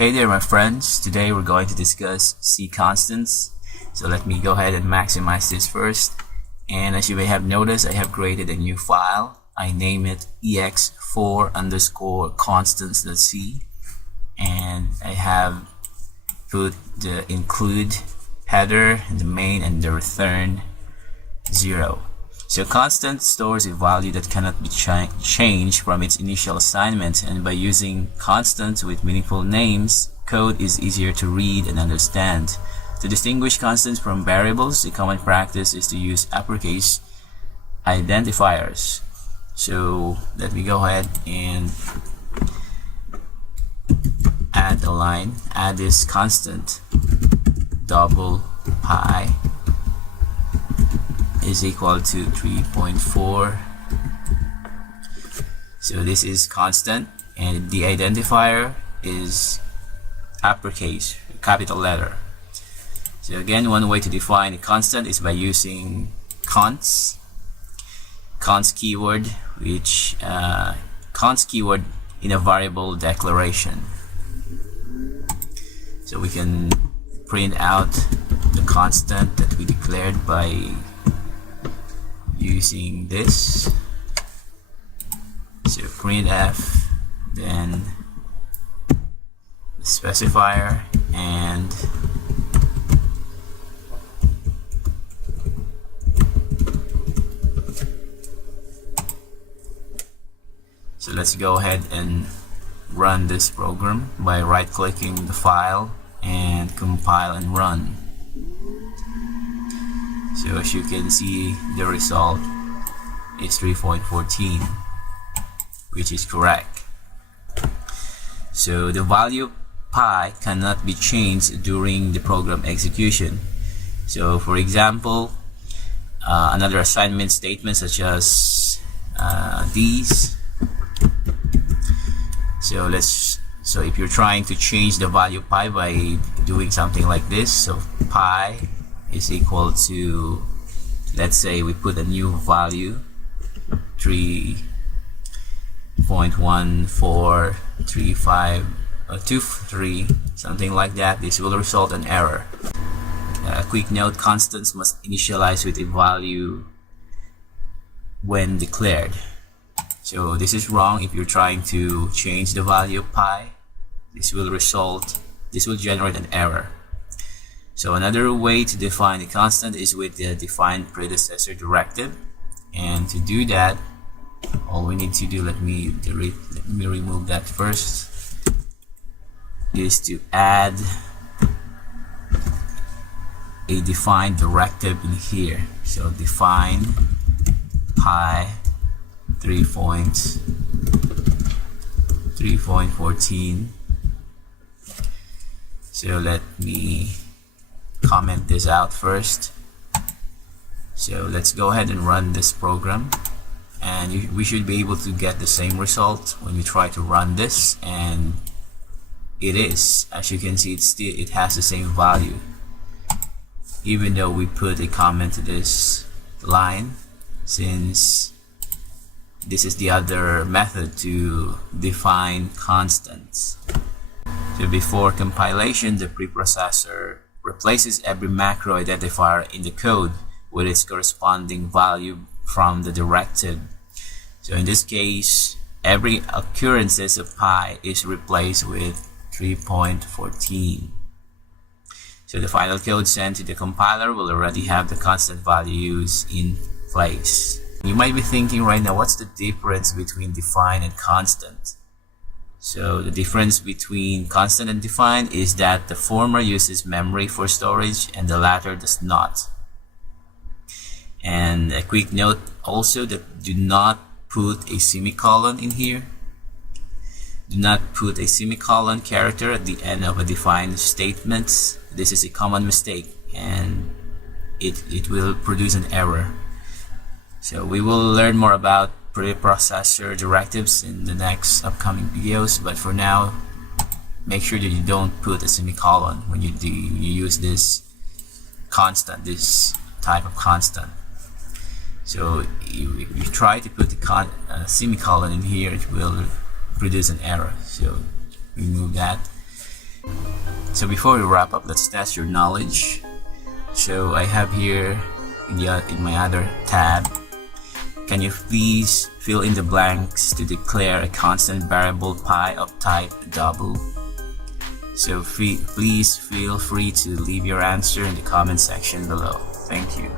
Hey there my friends, today we're going to discuss C constants. So let me go ahead and maximize this first. And as you may have noticed, I have created a new file. I name it ex4_constants.c, and I have put the include header and the main and the return 0. So constant stores a value that cannot be changed from its initial assignment, and by using constants with meaningful names, code is easier to read and understand. To distinguish constants from variables, the common practice is to use uppercase identifiers. So let me go ahead and add a line, add this constant double pi is equal to 3.4. So this is constant, and the identifier is uppercase, capital letter. So again, one way to define a constant is by using const keyword, which const keyword in a variable declaration. So we can print out the constant that we declared by using this. So printf, then the specifier, and so let's go ahead and run this program by right-clicking the file and compile and run. So as you can see, the result is 3.14, which is correct. So the value pi cannot be changed during the program execution. So for example, another assignment statement such as these. So if you're trying to change the value pi by doing something like this, so pi is equal to, let's say we put a new value 3.143523, something like that. This will result in error. Quick note, constants must initialize with a value when declared. So this is wrong if you're trying to change the value of pi. This will generate an error. So another way to define a constant is with the define predecessor directive. And to do that, all we need to do, let me remove that first, is to add a define directive in here. So define pi 3.14. So let me comment this out first. So let's go ahead and run this program, and we should be able to get the same result when we try to run this, and it is, as you can see, it has the same value even though we put a comment to this line, since this is the other method to define constants. So before compilation, the preprocessor replaces every macro identifier in the code with its corresponding value from the directive. So in this case, every occurrences of pi is replaced with 3.14. So the final code sent to the compiler will already have the constant values in place. You might be thinking right now, what's the difference between define and constant? So the difference between constant and define is that the former uses memory for storage and the latter does not. And a quick note also, that do not put a semicolon in here. Do not put a semicolon character at the end of a defined statement. This is a common mistake, and it will produce an error. So we will learn more about preprocessor directives in the next upcoming videos, but for now, make sure that you don't put a semicolon when you use this constant, this type of constant. So if you try to put the semicolon in here, it will produce an error. So remove that. So before we wrap up, let's test your knowledge. So I have here in my other tab, can you please fill in the blanks to declare a constant variable pi of type double? So please feel free to leave your answer in the comment section below. Thank you.